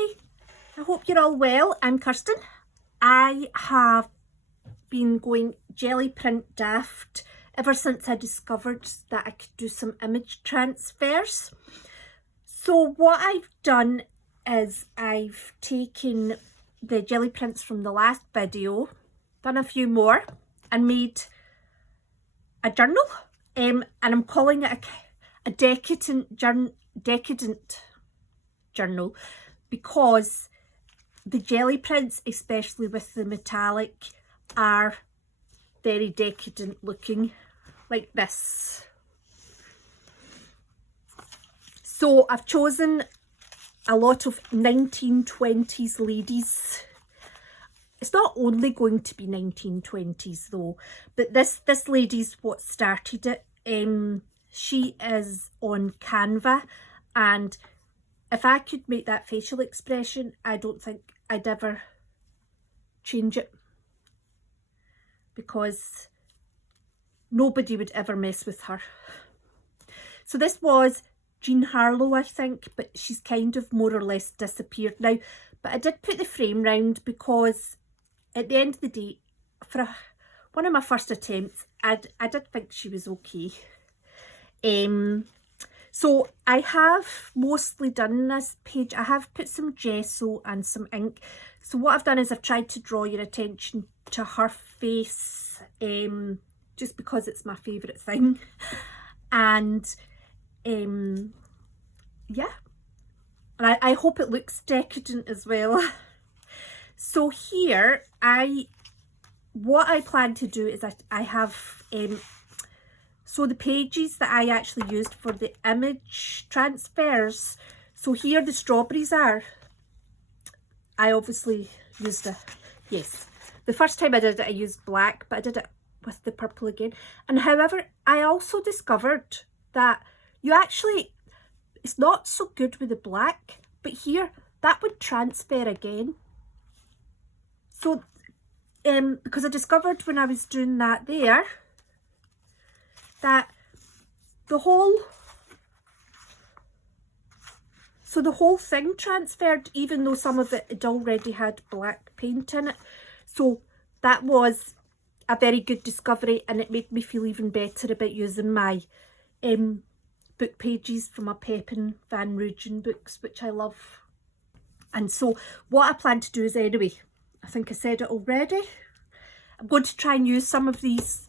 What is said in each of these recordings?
Hi, I hope you're all well. I'm Kirsten. I have been going jelly print daft ever since I discovered that I could do some image transfers. So what I've done is I've taken the jelly prints from the last video, done a few more and made a journal, and I'm calling it a decadent journal because the jelly prints, especially with the metallic, are very decadent looking, like this. So I've chosen a lot of 1920s ladies. It's not only going to be 1920s though, but this lady's what started it. She is on Canva, and if I could make that facial expression, I don't think I'd ever change it, because nobody would ever mess with her. So this was Jean Harlow, I think, but she's kind of more or less disappeared now. But I did put the frame round because at the end of the day, for one of my first attempts, I did think she was okay. So I have mostly done this page. I have put some gesso and some ink. So what I've done is I've tried to draw your attention to her face, just because it's my favourite thing. And yeah, and I hope it looks decadent as well. So here, what I plan to do is I have so the pages that I actually used for the image transfers. So here the strawberries are. I obviously used the first time I did it I used black, but I did it with the purple again. And however, I also discovered that it's not so good with the black, but here that would transfer again. So because I discovered when I was doing that there, that the whole thing transferred, even though some of it already had black paint in it. So that was a very good discovery, and it made me feel even better about using my book pages from my Pepin Van Rooyen books, which I love. And so what I plan to do is, anyway, I think I said it already, I'm going to try and use some of these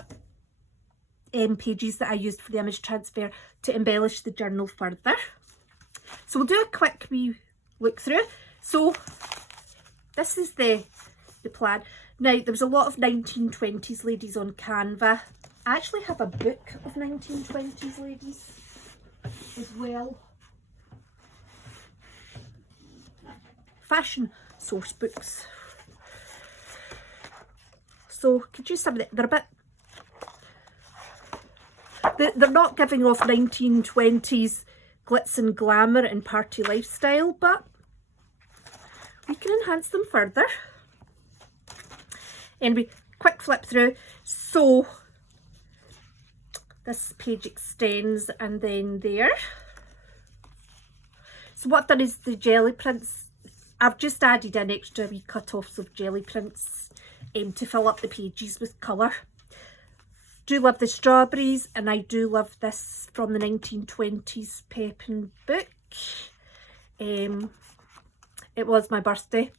pages that I used for the image transfer to embellish the journal further. So we'll do a quick wee look through. So this is the plan. Now, there was a lot of 1920s ladies on Canva. I actually have a book of 1920s ladies as well. Fashion source books. So could you some of it? They're a bit, they're not giving off 1920s glitz and glamour and party lifestyle, but we can enhance them further. Anyway, quick flip through. So this page extends, and then there. So what I've done is the jelly prints, I've just added in extra wee cut-offs of jelly prints to fill up the pages with colour. Do love the strawberries, and I do love this from the 1920s Pepin book. It was my birthday,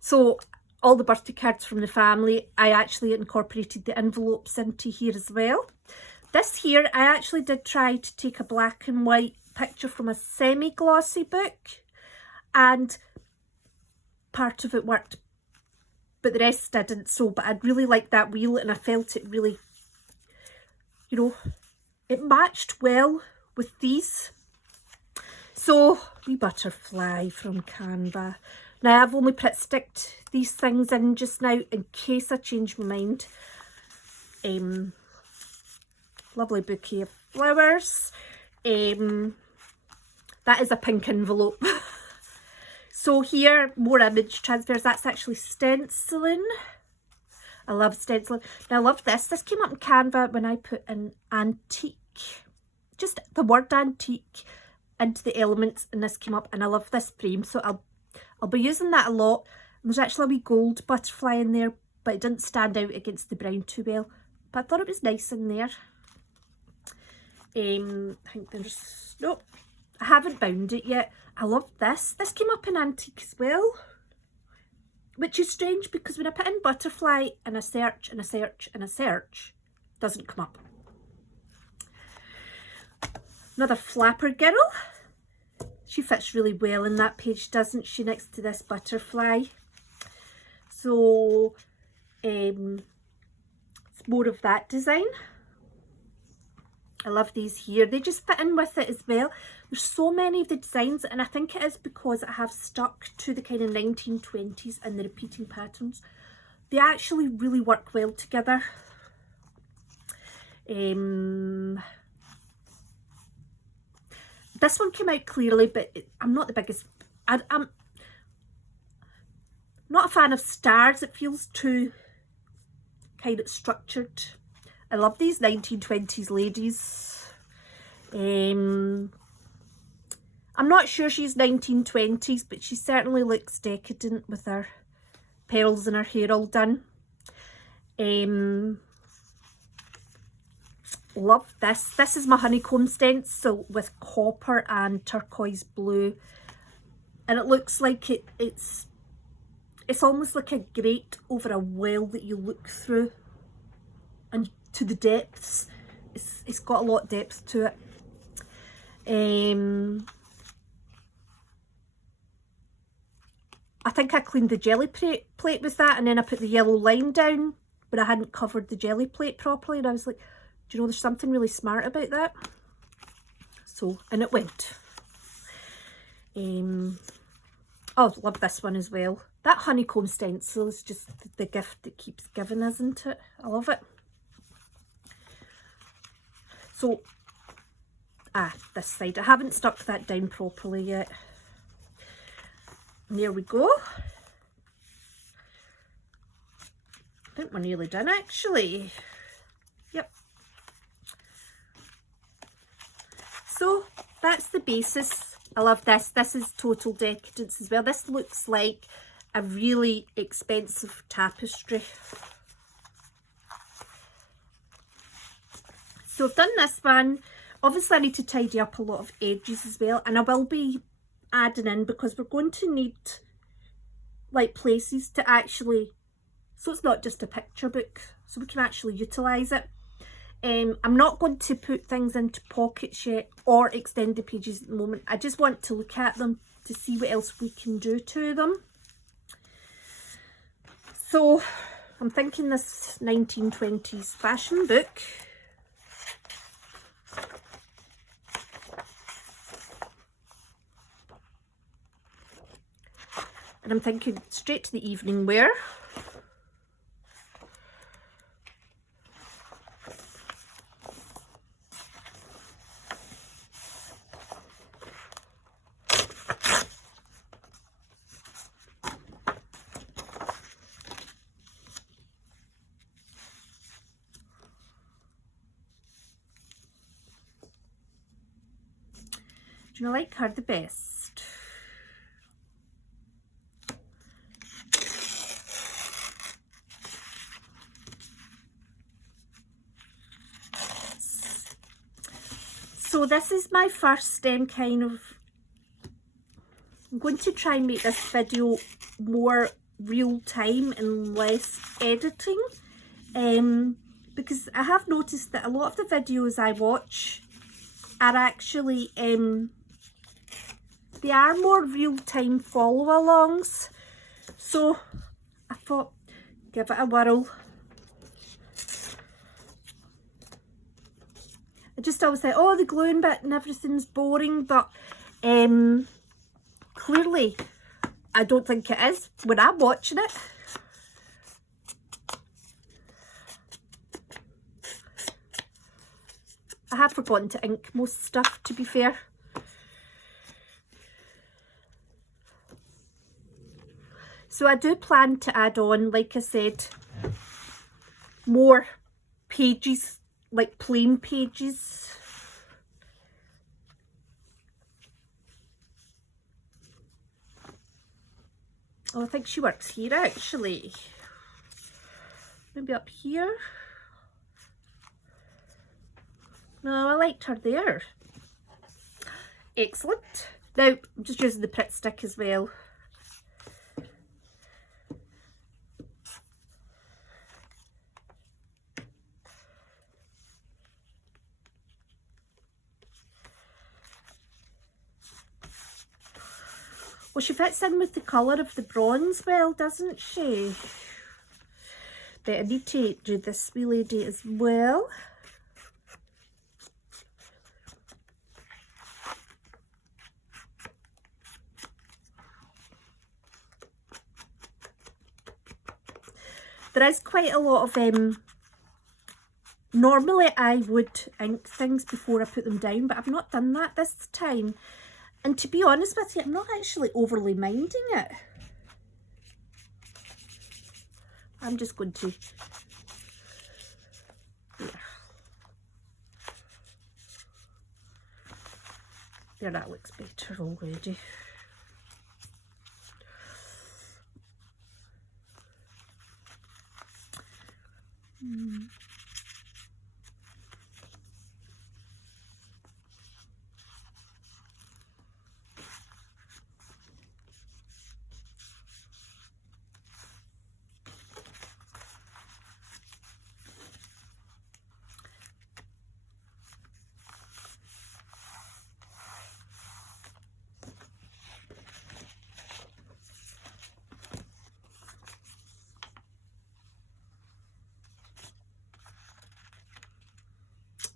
so all the birthday cards from the family, I actually incorporated the envelopes into here as well. This here, I actually did try to take a black and white picture from a semi-glossy book, and part of it worked, but the rest didn't. So, but I'd really like that wheel, and I felt it really, you know, it matched well with these. So, wee butterfly from Canva. Now, I've only sticked these things in just now in case I change my mind. Lovely bouquet of flowers. That is a pink envelope. So here, more image transfers. That's actually stenciling. I love stenciling. Now, I love this. This came up in Canva when I put in antique. Just the word antique into the elements, and this came up, and I love this frame. So I'll be using that a lot. And there's actually a wee gold butterfly in there, but it didn't stand out against the brown too well. But I thought it was nice in there. I think there's, nope, I haven't bound it yet. I love this. This came up in antique as well, which is strange because when I put in butterfly and a search and a search and a search, it doesn't come up. Another flapper girl. She fits really well in that page, doesn't she, next to this butterfly. So it's more of that design. I love these here. They just fit in with it as well. There's so many of the designs, and I think it is because I have stuck to the kind of 1920s and the repeating patterns. They actually really work well together. This one came out clearly, but I'm not the biggest... I'm not a fan of stars. It feels too kind of structured. I love these 1920s ladies. I'm not sure she's 1920s, but she certainly looks decadent with her pearls and her hair all done. Love this. This is my honeycomb stencil with copper and turquoise blue. And it looks like it's almost like a grate over a well that you look through. And to the depths, it's got a lot of depth to it. I think I cleaned the jelly plate with that, and then I put the yellow line down, but I hadn't covered the jelly plate properly, and I was like, do you know, there's something really smart about that? So, and it went. Oh, love this one as well. That honeycomb stencil is just the gift that keeps giving, isn't it? I love it. So, this side. I haven't stuck that down properly yet. And there we go. I think we're nearly done actually. Yep. So, that's the basis. I love this. This is total decadence as well. This looks like a really expensive tapestry. So I've done this one. Obviously I need to tidy up a lot of edges as well, and I will be adding in, because we're going to need like places to actually, so it's not just a picture book, so we can actually utilise it. I'm not going to put things into pockets yet or extend the pages at the moment. I just want to look at them to see what else we can do to them. So I'm thinking this 1920s fashion book. And I'm thinking straight to the evening wear. Do you like her the best? So this is my first kind of, I'm going to try and make this video more real time and less editing, because I have noticed that a lot of the videos I watch are actually, they are more real time follow alongs. So I thought, give it a whirl. I just always say, oh, the gluing bit and everything's boring, but clearly I don't think it is when I'm watching it. I have forgotten to ink most stuff, to be fair. So I do plan to add on, like I said, more pages, like plain pages. Oh, I think she works here actually. Maybe up here. No, I liked her there. Excellent. Now, I'm just using the Pritt stick as well. Well, she fits in with the colour of the bronze well, doesn't she? But I need to do this wee lady as well. There is quite a lot of, normally I would ink things before I put them down, but I've not done that this time. And to be honest with you, I'm not actually overly minding it. I'm just going to, there, that looks better already.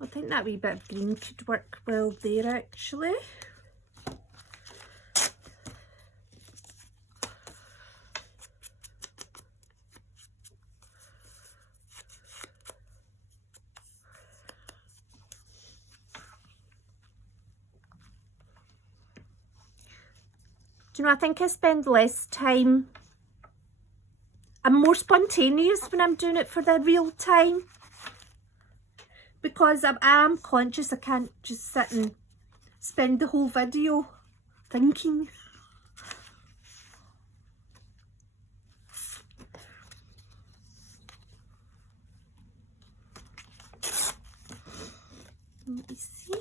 I think that wee bit of green could work well there actually. Do you know, I think I spend less time, I'm more spontaneous when I'm doing it for the real time. Because I am conscious I can't just sit and spend the whole video thinking. Let me see.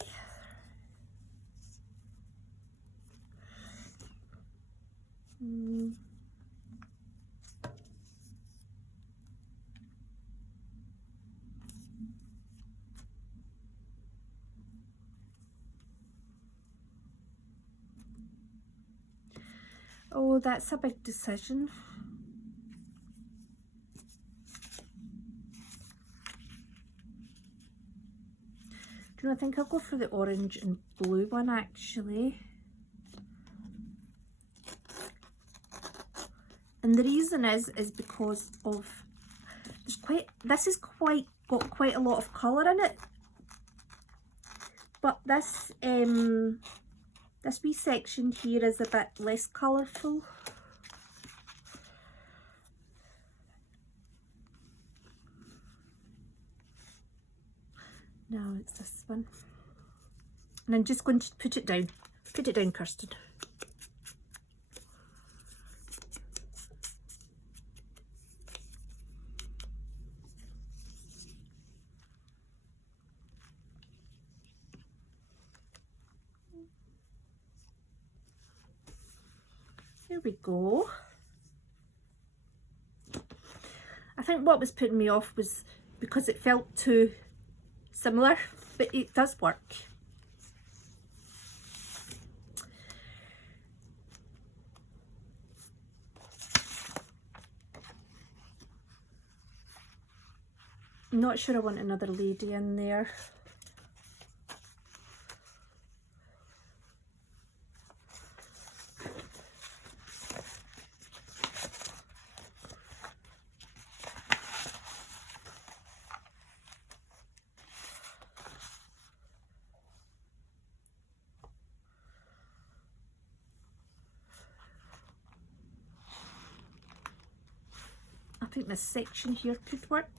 Oh, that's a big decision. Do you know, I think I'll go for the orange and blue one actually. And the reason is because of, this is got quite a lot of colour in it. But this this wee section here is a bit less colourful. No, it's this one. And I'm just going to put it down. Put it down, Kirsten. There we go. I think what was putting me off was because it felt too similar, but it does work. I'm not sure I want another lady in there. I think this section here could work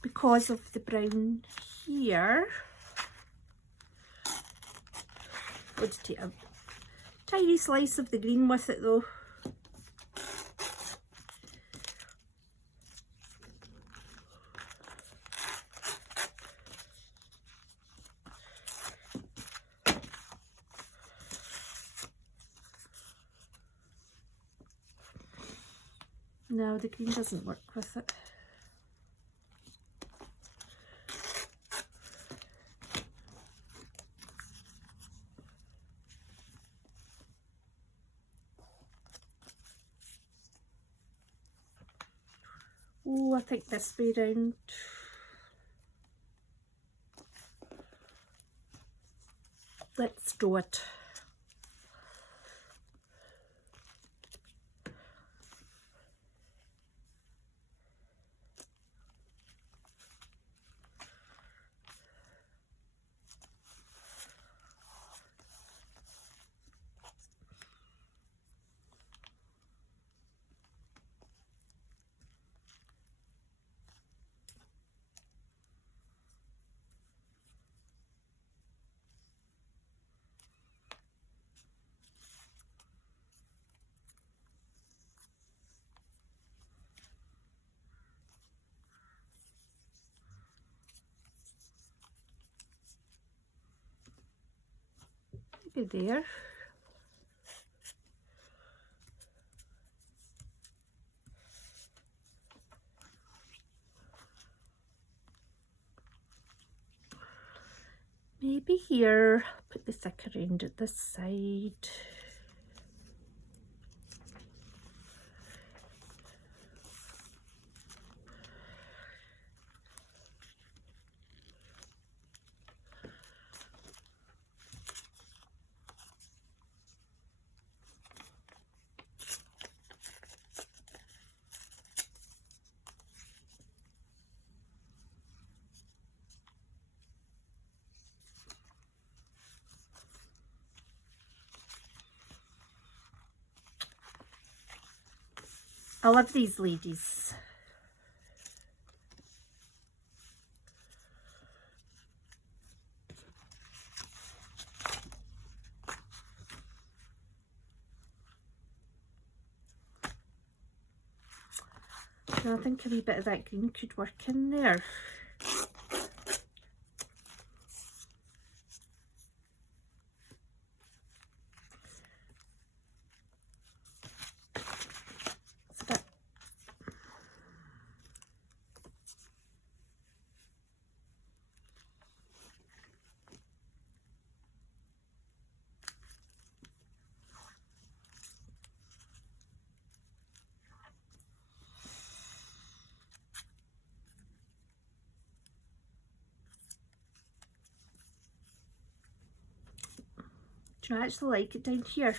because of the brown here. I'm going to take Tiny slice of the green with it though. No, the green doesn't work with it. Oh, I think this way round. Let's draw it. Maybe there. Maybe here. Put the thicker end at this side. I love these ladies. I think a wee bit of that green could work in there. Do I actually like it down here?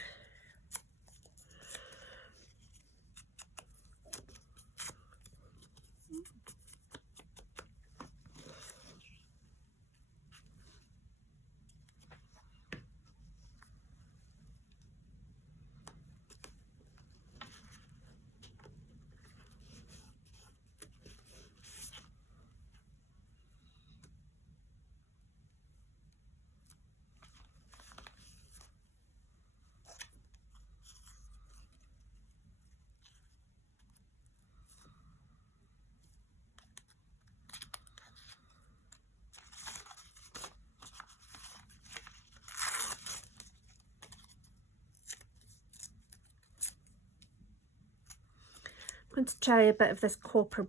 I'm going to try a bit of this copper.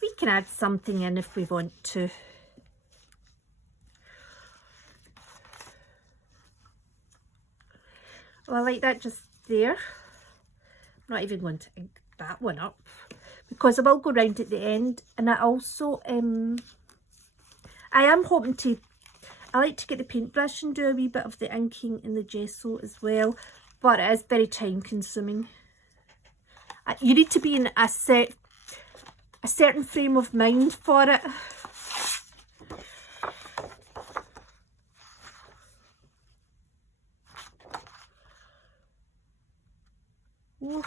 We can add something in if we want to. Oh, I like that just there. I'm not even going to ink that one up because I will go round at the end, and I also I am hoping to, I like to get the paintbrush and do a wee bit of the inking in the gesso as well, but it is very time consuming. You need to be in a certain frame of mind for it. Oh,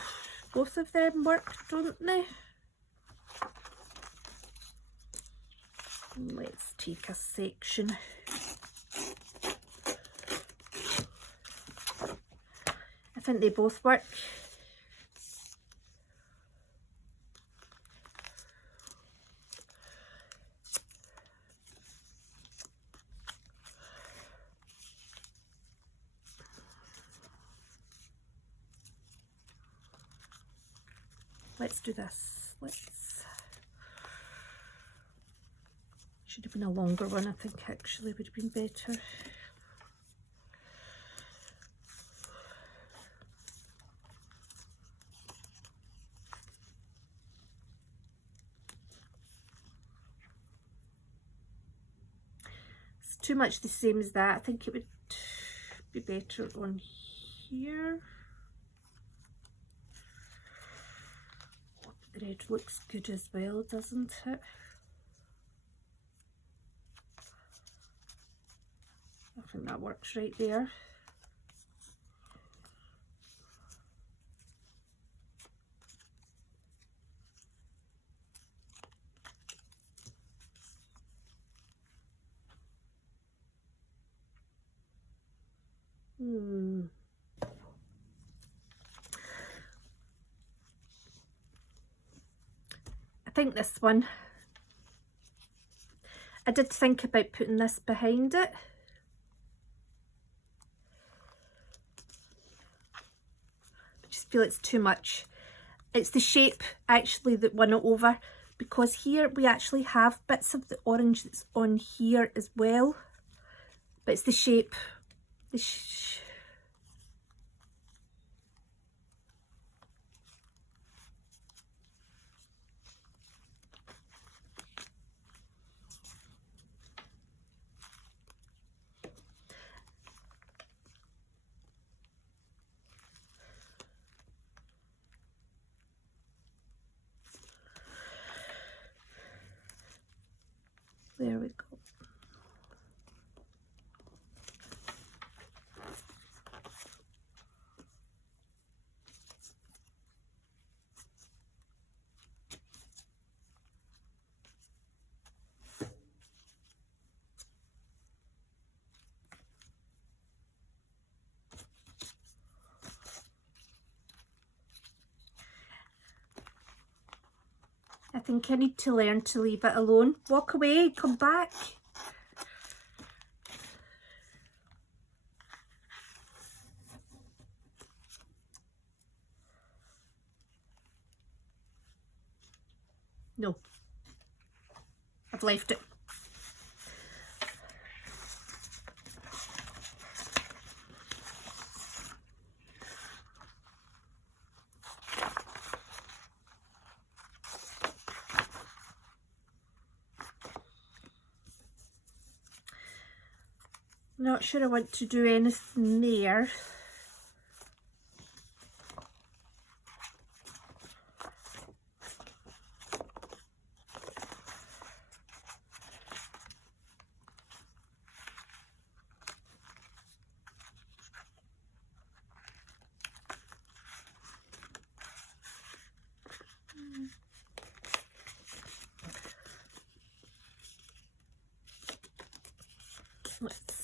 both of them work, don't they? Let's take a section. I think they both work. Let's do this. Should have been a longer one, I think actually would have been better. It's too much the same as that. I think it would be better on here. The red looks good as well, doesn't it? I think that works right there. I think this one, I did think about putting this behind it. I just feel it's too much. It's the shape actually that won it over, because here we actually have bits of the orange that's on here as well, but it's the shape. There we go. I think I need to learn to leave it alone. Walk away, come back. No, I've left it. Not sure I want to do anything there. Let's see.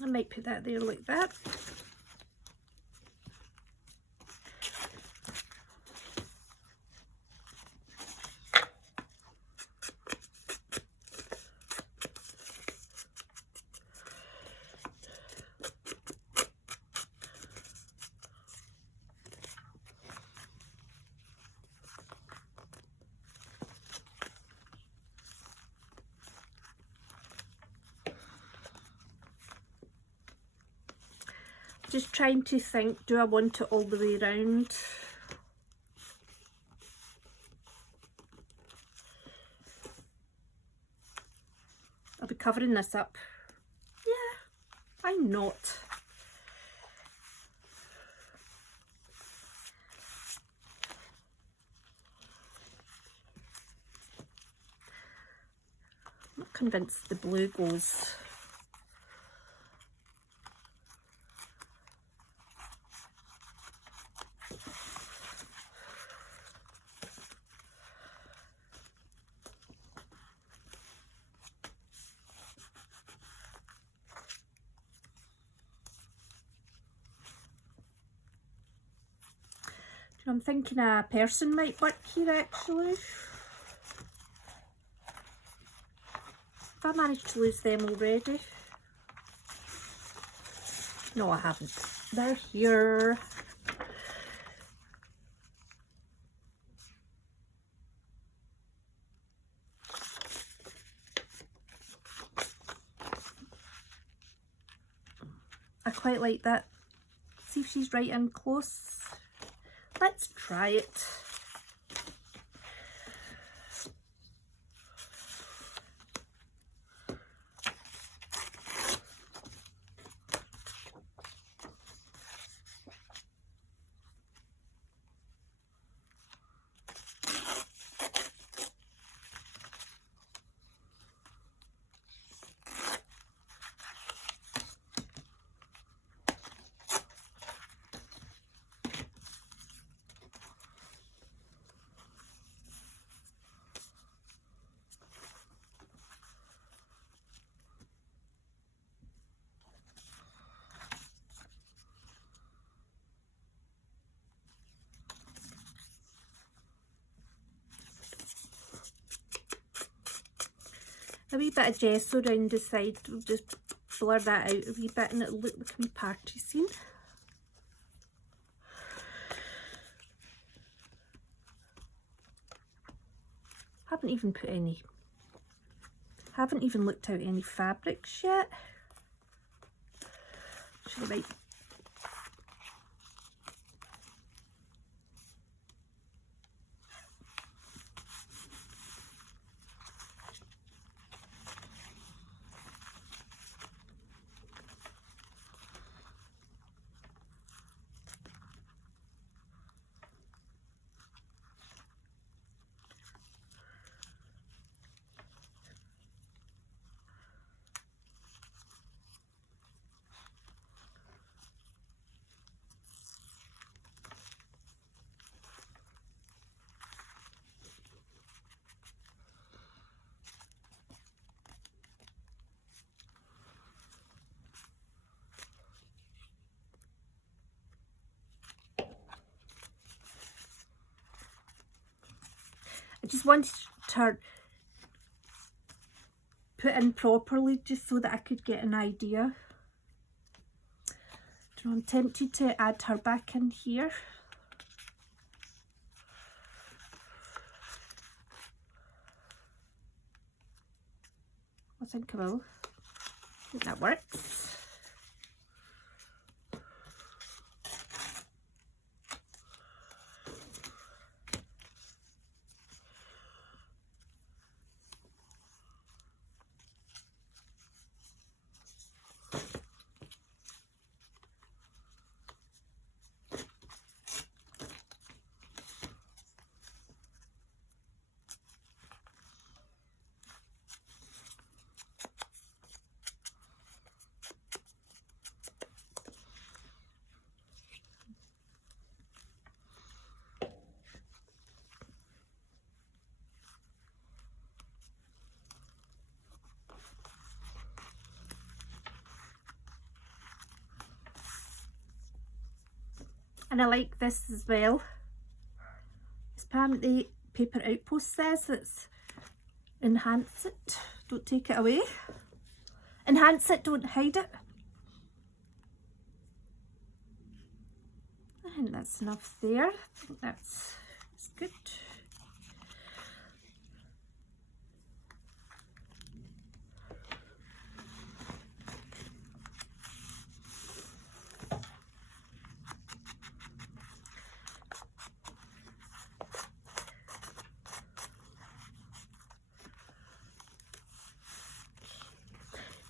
I might put that there like that. Just trying to think, do I want it all the way around? I'll be covering this up. Yeah, why not? convinced the blue goes. I'm thinking a person might work here actually. Have I managed to lose them already? No, I haven't. They're here. I quite like that. See if she's right in close. Let's try it. A wee bit of gesso around the side, we'll just blur that out a wee bit and it'll look like a wee party scene. Haven't even looked out any fabrics yet. Should I write? I just wanted to put in properly just so that I could get an idea. I'm tempted to add her back in here. I think I will. I think that works. And I like this as well. As Pam, the Paper Outpost says, it's enhance it, don't take it away. Enhance it, don't hide it. I think that's enough there. I think that's good.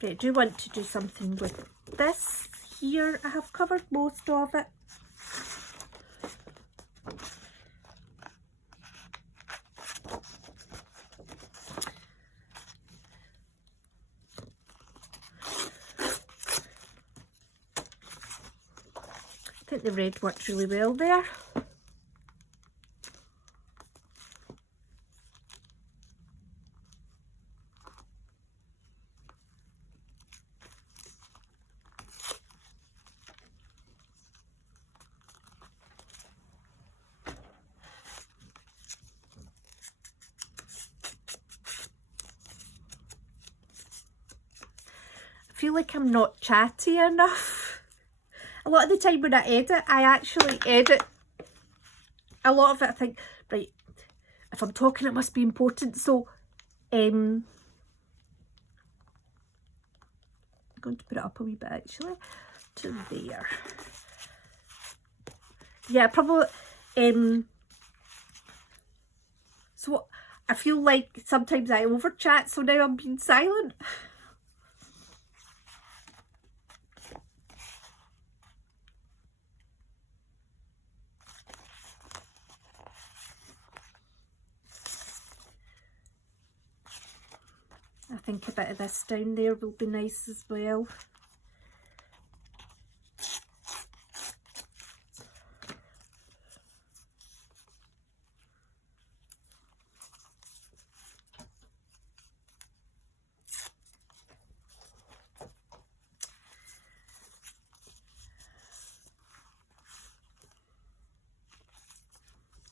Right, I do want to do something with this here. I have covered most of it. think the red worked really well there. I feel like I'm not chatty enough. A lot of the time when I edit, I actually edit a lot of it. I think, right, if I'm talking it must be important, so I'm going to put it up a wee bit actually to there. Yeah, probably so I feel like sometimes I over chat, so now I'm being silent. I think a bit of this down there will be nice as well.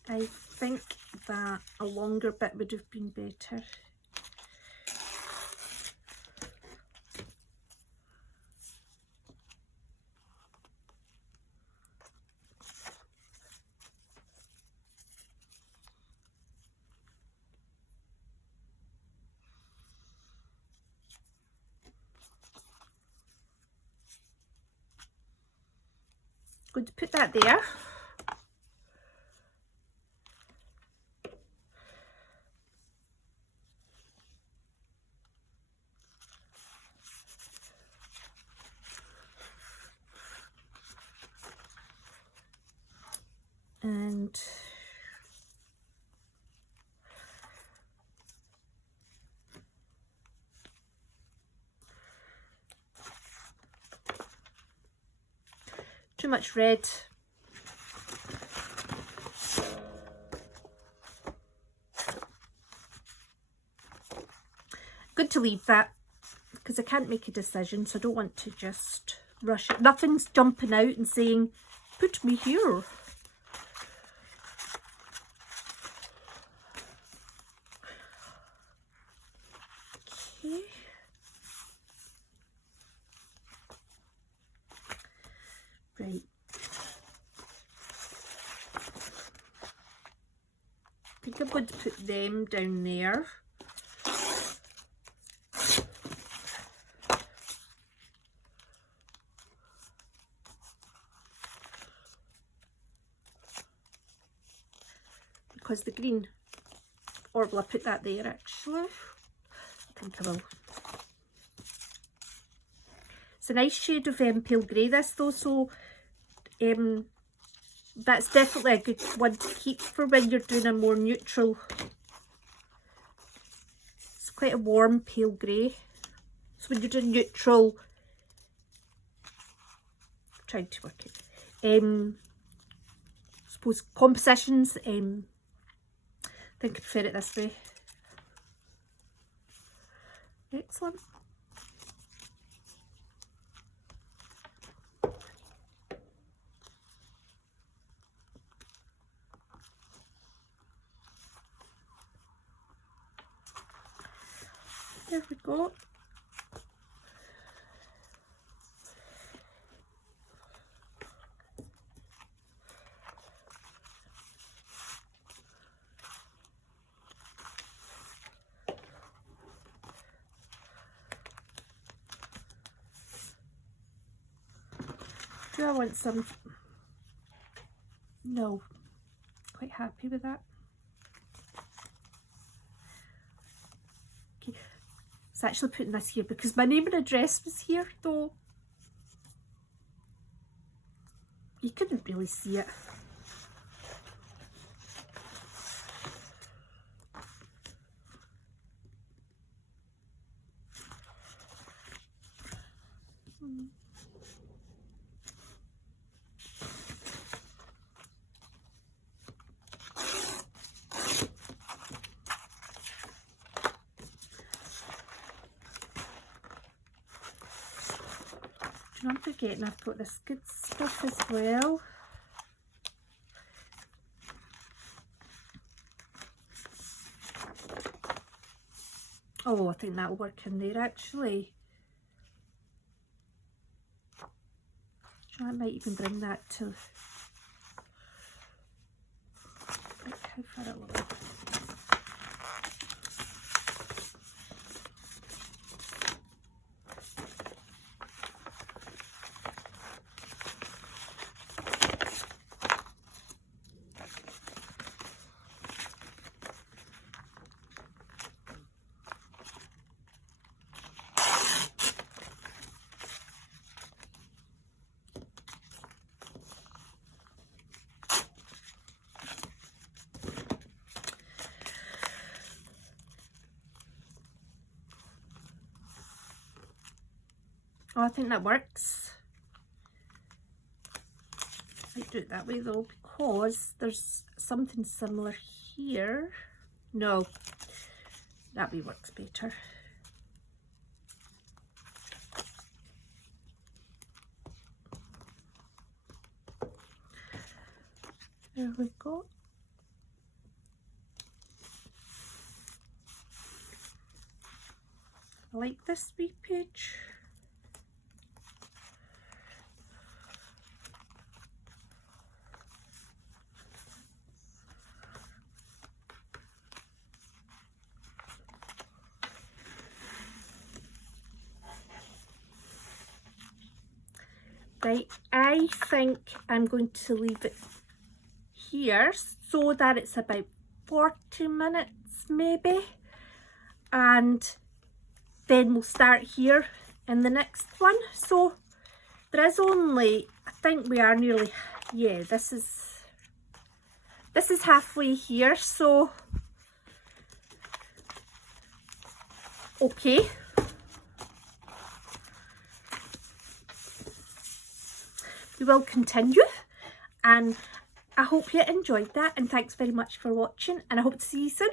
I think that a longer bit would have been better. Going to put that there. And too much red. Good to leave that because I can't make a decision, so I don't want to just rush it. Nothing's jumping out and saying, put me here. Okay. Right. I think I'm going to put them down there. Because the green, or will I put that there actually? I think I will. It's a nice shade of pale grey this though, so that's definitely a good one to keep for when you're doing a more neutral. It's quite a warm pale grey. So when you're doing neutral, I'm trying to work it. I suppose compositions, I think I prefer it this way. Excellent. There we go. Do I want some? No, quite happy with that. Okay, it's actually putting this here because my name and address was here though. You couldn't really see it. forgetting I've got this good stuff as well. Oh, I think that'll work in there actually. I might even bring that to, like, how far it will go. Oh, I think that works. I might do it that way though, because there's something similar here. No, that way works better. There we go. I like this wee page. Right, I think I'm going to leave it here so that it's about 40 minutes maybe, and then we'll start here in the next one. So there is only, I think we are nearly, yeah, this is halfway here, so okay. We will continue, and I hope you enjoyed that, and thanks very much for watching, and I hope to see you soon.